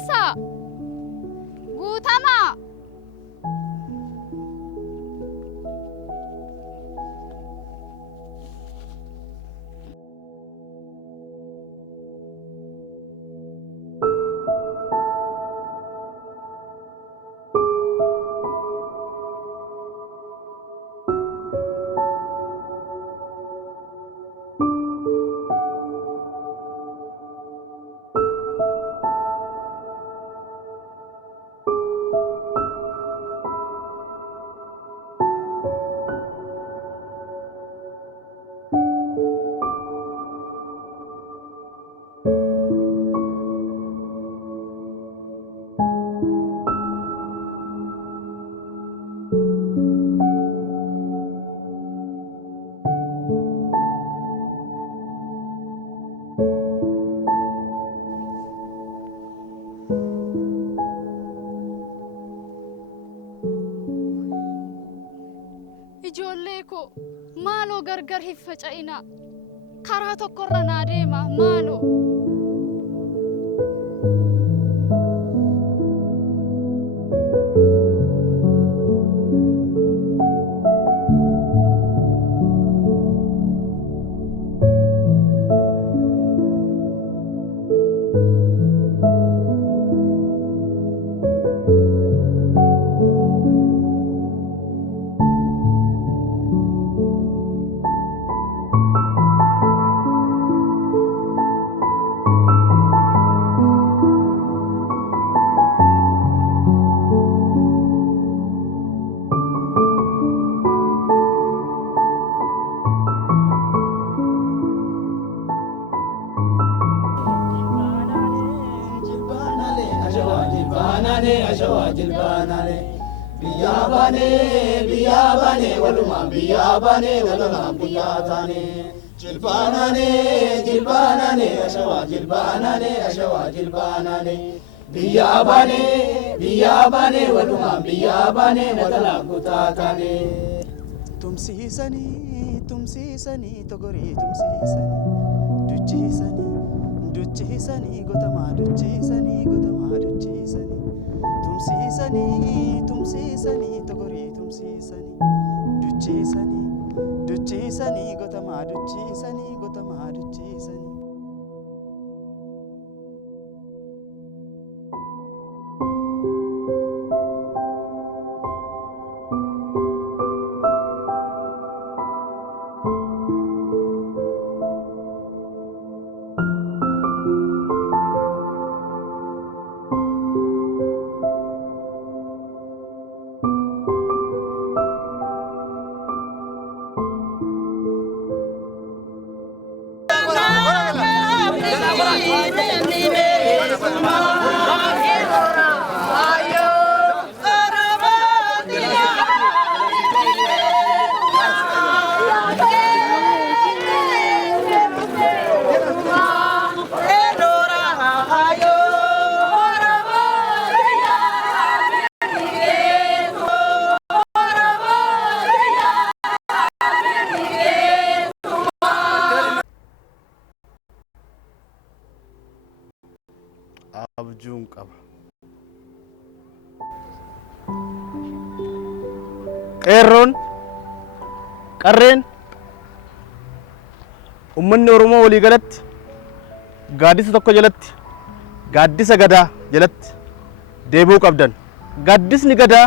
gaaddisa guutama ijoollee koo maaloo gargar hin faca'inaa karaa tokkorra naa deema maaloo jilbaanale biyyaabane waluma biyyaabane waluma biyyaatane jilbaanane ashawa jilbaanane biyyaabane waluma biyyaabane waluma kutaatane tumsiisani togori duchisani gotama duchisani tumsiisani togori duchisani gotama duchisani abjuun qaba qeerroon qarreen ummanni Oromoo walii galatti gaaddisa tokko jalatti gaaddisa gadaa jalatti deebi'uu qabdan. Gaaddisni gadaa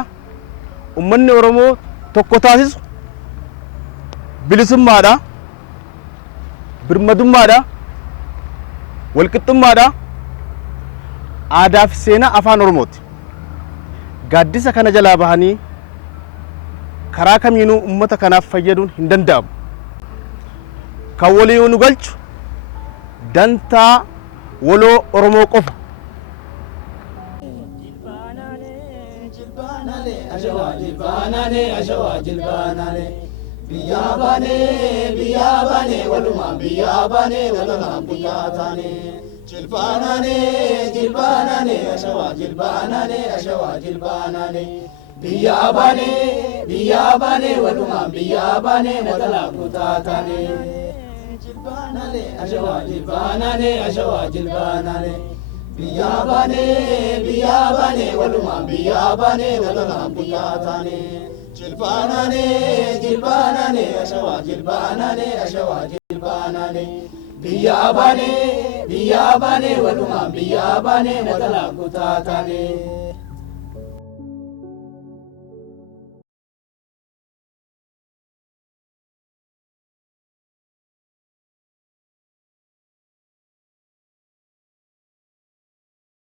ummanni Oromoo tokko taasisu bilisummaadha, birmadummaadha, walqixxummaadha, aadaa fi seenaa afaan Oromooti. Gaaddisa kana jalaa bahanii karaa kamiinuu ummata kanaaf fayyaduun hin danda'amu. Kan walii nu galchu dantaa waloo Oromoo qofa. Biyyabane waluma biyyabane biyyaatane jilbaanane ashawa jilbaanane biyyabane waluma biyyabane walala kutaatane jilbaanane ashawa jilbaanane Biyabane, waluma biyabane, waluma biyatane. Jilbanane, ashawa jilbanane. Biyabane, waluma biyabane, waluma kutatane.